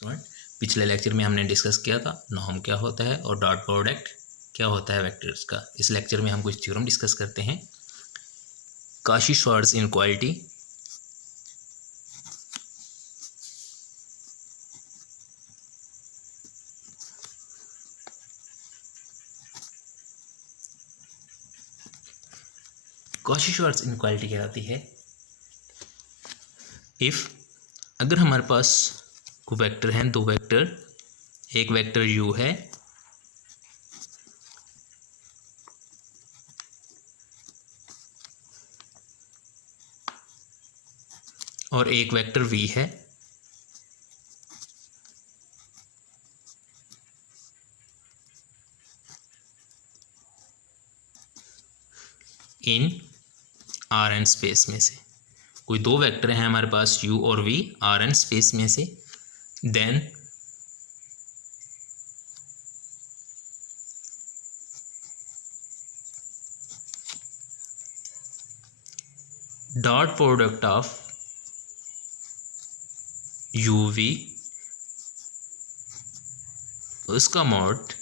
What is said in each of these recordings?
Student, पिछले lecture में हमने डिस्कस किया था नॉर्म क्या होता है और डॉट प्रोडक्ट क्या होता है वेक्टर्स का। इस लेक्चर में हम कुछ थ्योरम डिस्कस करते हैं। काशी-श्वार्ट्ज इनइक्वालिटी, काशी-श्वार्ट्ज इनइक्वालिटी कहलाती है इफ़ अगर हमारे पास कोई वेक्टर हैं, दो वेक्टर, एक वेक्टर u है और एक वेक्टर v है, इन आर एन स्पेस में से कोई दो वेक्टर हैं हमारे पास u और v आर एन स्पेस में से, then dot product of uv उसका मॉड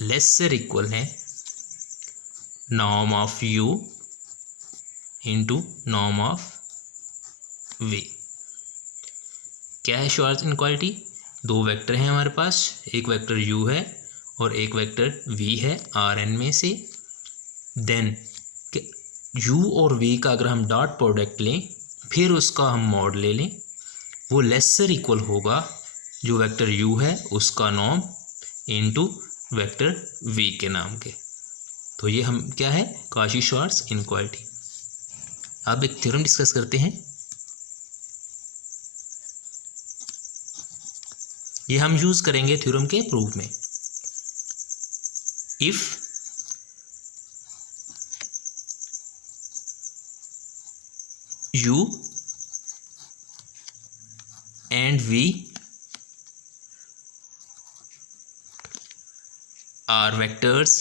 लेसर इक्वल है norm of u into norm of v। क्या है श्वार्ट्ज इनइक्वालिटी? दो वेक्टर हैं हमारे पास, एक वेक्टर u है और एक वेक्टर v है आर एन में से, देन u और v का अगर हम डॉट प्रोडक्ट लें फिर उसका हम मॉड ले लें, वो लेसर इक्वल होगा जो वेक्टर u है उसका नॉर्म इनटू वेक्टर v के नाम के। तो ये हम क्या है, काशी-श्वार्ट्ज इनइक्वालिटी। अब एक थ्योरम डिस्कस करते हैं। ये हम यूज करेंगे थ्योरम के प्रूफ में। If u and v are vectors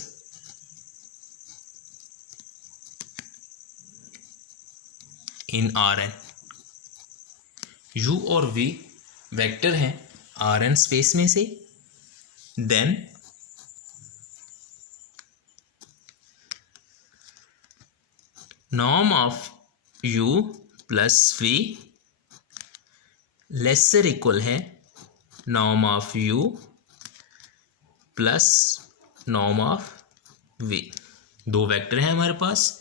in Rn, u और v वेक्टर हैं Rn स्पेस में से, then norm of u plus v lesser equal है norm of u plus norm of v। दो vector हैं हमारे पास।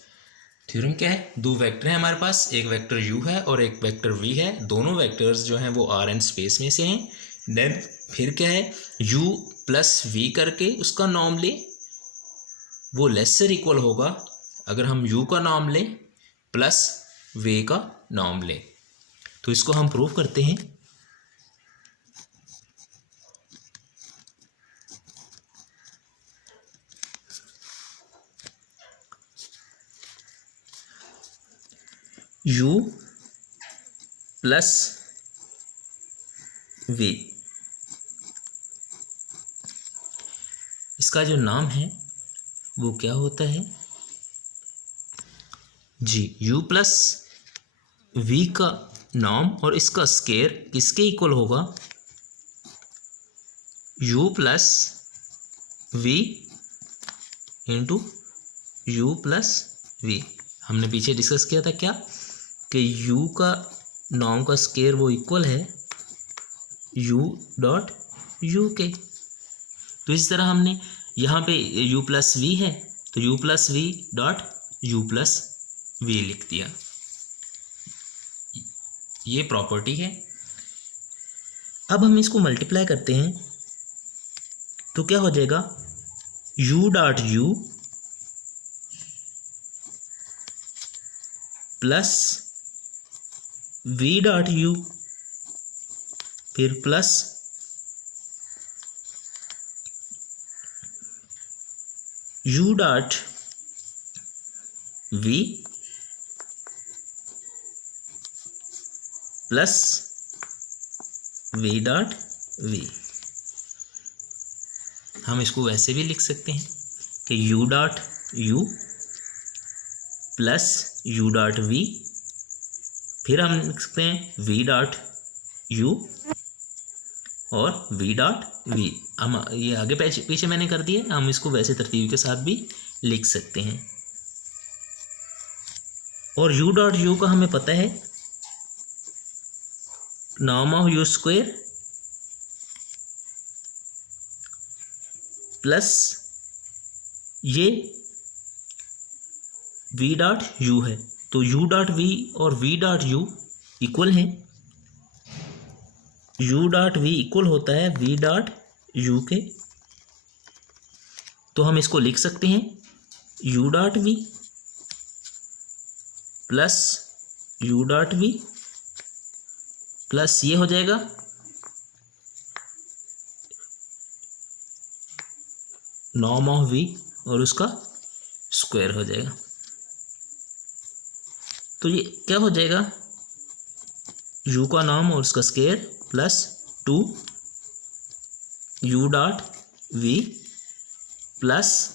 थ्योरम क्या है? दो वेक्टर हैं हमारे पास, एक वेक्टर u है और एक वेक्टर v है। दोनों वेक्टर्स जो हैं वो Rn स्पेस में से हैं। देन फिर क्या है, u प्लस v करके उसका नॉर्म ले, वो लेसर इक्वल होगा अगर हम u का नॉर्म लें प्लस v का नॉर्म लें। तो इसको हम प्रूव करते हैं। u प्लस v, इसका जो नाम है वो क्या होता है जी, u प्लस v का नॉर्म और इसका स्केयर किसके इक्वल होगा, u plus v into u plus v। हमने पीछे डिस्कस किया था क्या कि u का नॉर्म का स्केयर वो इक्वल है u डॉट u के। तो इस तरह हमने यहाँ पे u प्लस v है तो u plus v dot u plus v लिख दिया। ये प्रॉपर्टी है। अब हम इसको मल्टीप्लाई करते हैं तो क्या हो जाएगा, u dot u plus v dot u फिर plus u dot v plus v dot v। हम इसको वैसे भी लिख सकते हैं कि u dot u plus u dot v, फिर हम लिख सकते हैं v डॉट u और v डॉट v। हम ये आगे पीछे मैंने कर दिए, हम इसको वैसे तरतीब के साथ भी लिख सकते हैं। और u डॉट u का हमें पता है norm of u square plus ये v डॉट u है, तो u डॉट v और v डॉट u इक्वल हैं। u डॉट v इक्वल होता है v डॉट u के, तो हम इसको लिख सकते हैं u dot v plus u dot v plus ये हो जाएगा नॉर्म ऑफ v और उसका स्क्वायर हो जाएगा। तो ये क्या हो जाएगा, u का नॉर्म और उसका square plus 2 u dot v plus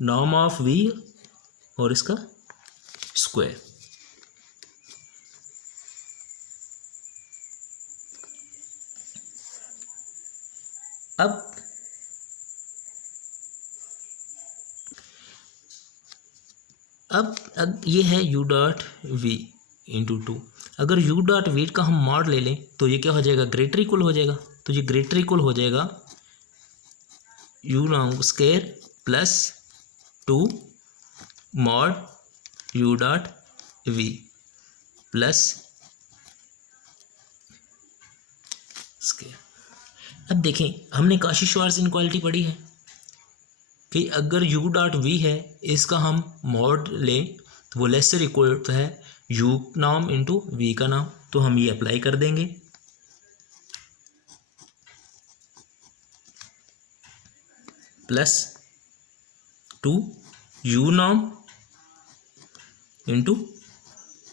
norm of v और इसका स्क्वायर। अब ये है u डॉट v इंटू 2। अगर u डॉट v का हम मॉड ले लें तो ये क्या हो जाएगा, ग्रेटर इक्वल हो जाएगा। तो ये ग्रेटर इक्वल हो जाएगा u long square plus 2 mod u dot v plus square. अब देखें, हमने काशी-श्वार्ज़ इनक्वालिटी पढ़ी है कि अगर u डॉट v है, इसका हम मॉड लें तो वो लेसर इक्वल होता है u नाम इंटू v का नाम। तो हम ये अप्लाई कर देंगे, प्लस 2 u नाम इंटू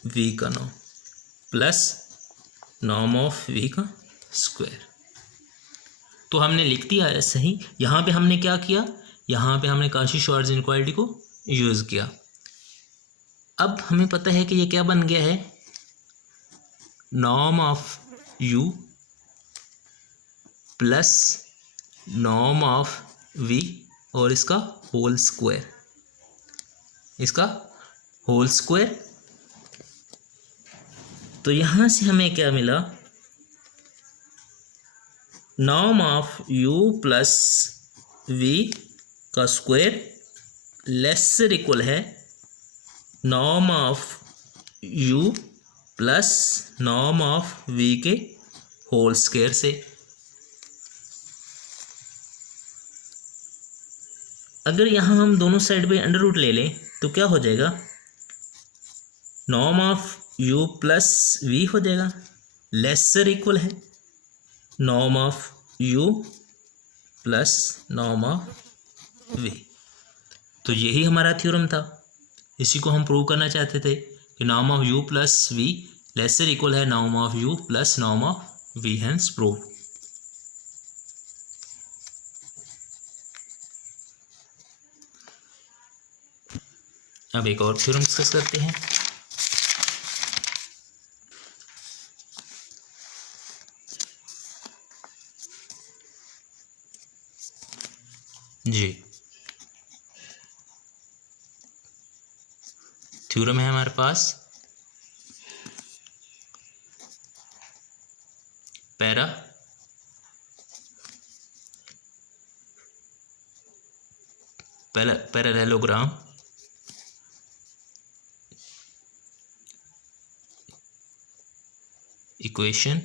v का नाम प्लस नॉर्म ऑफ v का स्क्वायर। तो हमने लिख दिया है सही। यहाँ पे हमने क्या किया, यहाँ पे हमने काशी-श्वार्ज़ इनक्वालिटी को यूज़ किया। अब हमें पता है कि ये क्या बन गया है, norm of u plus norm of v और इसका होल स्क्वायर, इसका होल स्क्वायर। तो यहाँ से हमें क्या मिला, norm of u plus v का स्क्वायर लेसर इक्वल है norm of u plus norm of v के होल स्क्वायर से। अगर यहाँ हम दोनों साइड पे अंडर रूट ले लें तो क्या हो जाएगा, norm of u plus v हो जाएगा, लेसर इक्वल है norm of u plus norm of v। तो यही हमारा थ्योरम था, इसी को हम प्रूव करना चाहते थे कि norm of u plus v lesser equal है norm of u plus norm of v, hence prove. अब एक और थ्योरम डिस्कस करते हैं। जी, थ्योरम है हमारे पास parallelogram equation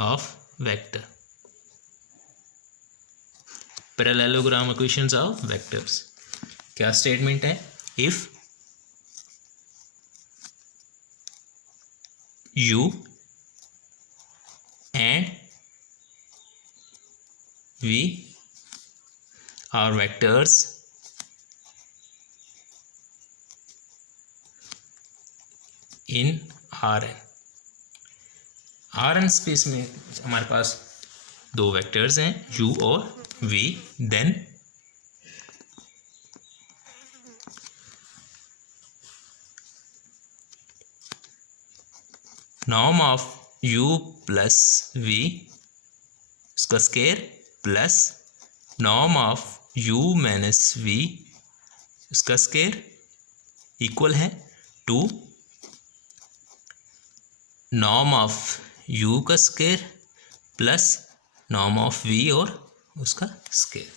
of vector, parallelogram equations of vectors. क्या स्टेटमेंट है, if u and v are vectors in Rn space में हमारे पास दो वेक्टर्स हैं u और v, then norm of u plus v उसका square plus norm of u minus v उसका स्केयर इक्वल है टू नॉर्म ऑफ u का square plus norm of v और उसका स्केयर।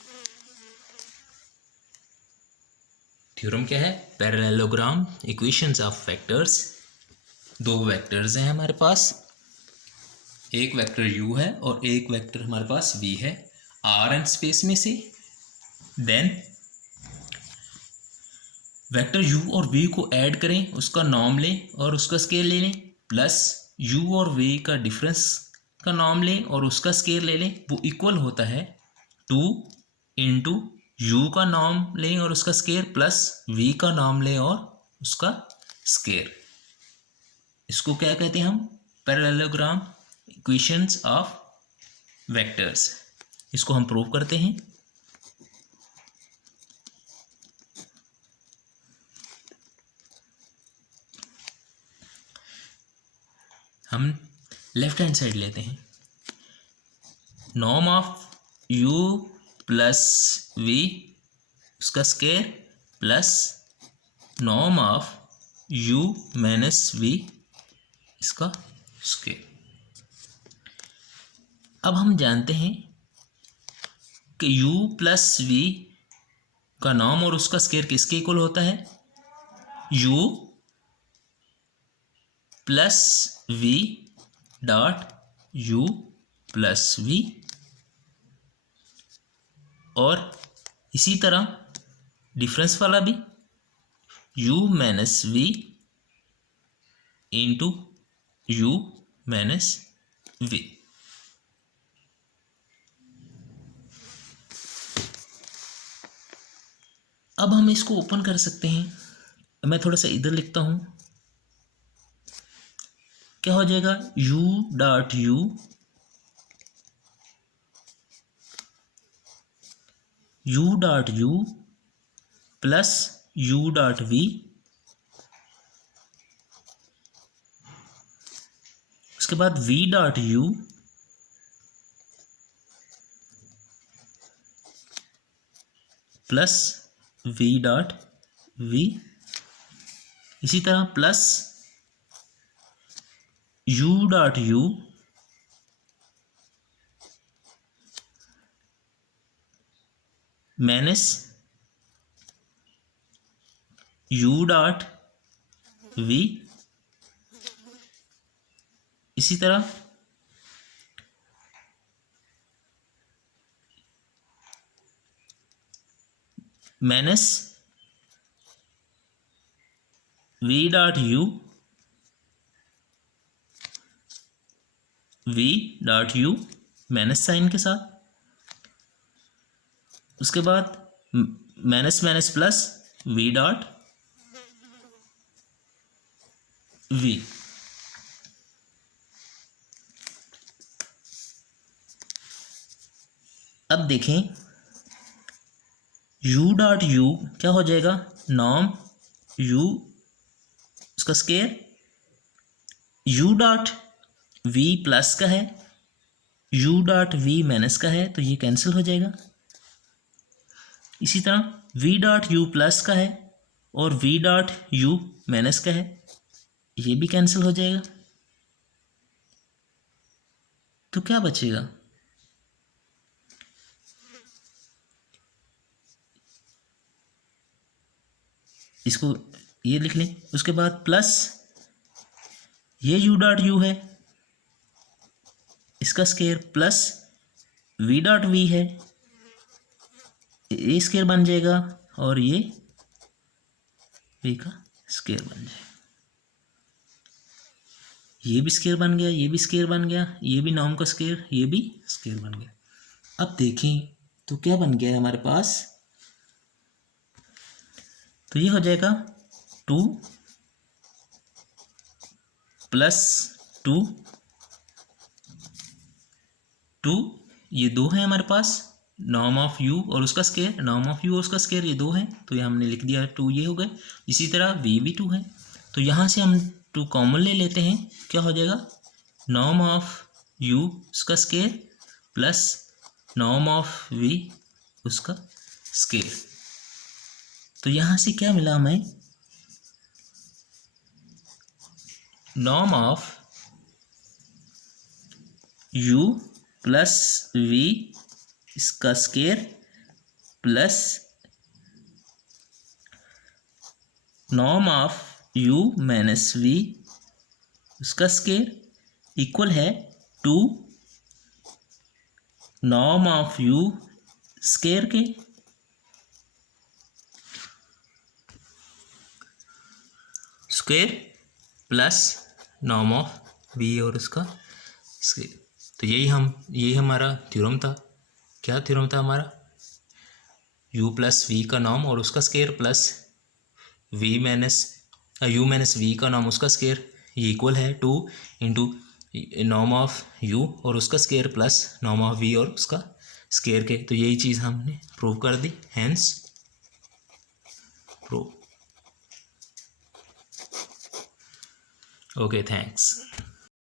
थ्योरम क्या है? Parallelogram equations of vectors. दो vectors हैं हमारे पास, एक वेक्टर u है और एक वेक्टर हमारे पास v है r एंड स्पेस में से। देन वेक्टर u और v को ऐड करें, उसका नॉर्म लें और उसका स्केयर ले लें, प्लस u और v का डिफरेंस का नॉर्म लें और उसका स्केयर ले लें। वो इक्वल होता है 2 इंटू u का नॉर्म लें और उसका स्केयर प्लस v का नॉर्म लें और उसका स्केयर। इसको क्या कहते हैं हम? Parallelogram equations of vectors. इसको हम प्रूव करते हैं। हम लेफ्ट हैंड साइड लेते हैं। Norm of u plus v उसका square plus norm of u minus v इसका स्केयर। अब हम जानते हैं कि u प्लस v का नॉर्म और उसका स्केयर किसके इक्वल होता है? u plus v dot u plus v, और इसी तरह डिफरेंस वाला भी u minus v into u minus v। अब हम इसको ओपन कर सकते हैं। मैं थोड़ा सा इधर लिखता हूं। क्या हो जाएगा? u dot u dot u plus u dot v, उसके बाद v dot u plus v dot v, इसी तरह plus u dot u minus u dot v, इसी तरह minus v dot u minus sign के साथ, उसके बाद minus minus plus v dot v। अब देखें u डॉट u क्या हो जाएगा? नॉर्म u उसका square, u dot v plus का है, u डॉट v माइनस का है, तो ये कैंसिल हो जाएगा। इसी तरह v डॉट u प्लस का है और v डॉट u माइनस का है, ये भी कैंसिल हो जाएगा। तो क्या बचेगा? इसको ये लिख लें। उसके बाद प्लस ये u डॉट u है, इसका square plus v dot v है, ये स्केयर बन जाएगा और ये v का स्केयर बन जाएगा। ये भी स्केयर बन गया, ये भी स्केयर बन गया, ये भी नॉर्म का स्केयर, ये भी स्केयर बन गया। अब देखें तो क्या बन गया है हमारे पास? तो ये हो जाएगा 2 प्लस 2 ये 2 है हमारे पास, नॉर्म ऑफ u और उसका स्केयर, नॉर्म ऑफ u और उसका स्केयर ये 2 है, तो ये हमने लिख दिया 2 ये हो गए। इसी तरह v भी 2 है, तो यहाँ से हम टू कॉमन ले लेते हैं, क्या हो जाएगा, नॉर्म ऑफ u उसका square plus norm of v उसका स्केयर। तो यहाँ से क्या मिला हमें, norm of u plus v इसका square plus norm of u minus v उसका स्केयर इक्वल है to norm of u square के square plus norm of v और उसका स्क्वेयर। तो यही हमारा थ्योरम था। क्या थ्योरम था हमारा, u प्लस v का नॉर्म और उसका square plus u minus v का नॉर्म उसका स्क्वेयर, ये इक्वल है 2 इंटू नॉर्म ऑफ u और उसका square plus norm of v और उसका स्क्वेयर के। तो यही चीज़ हमने प्रूव कर दी, हैंस प्रूव। Okay, thanks.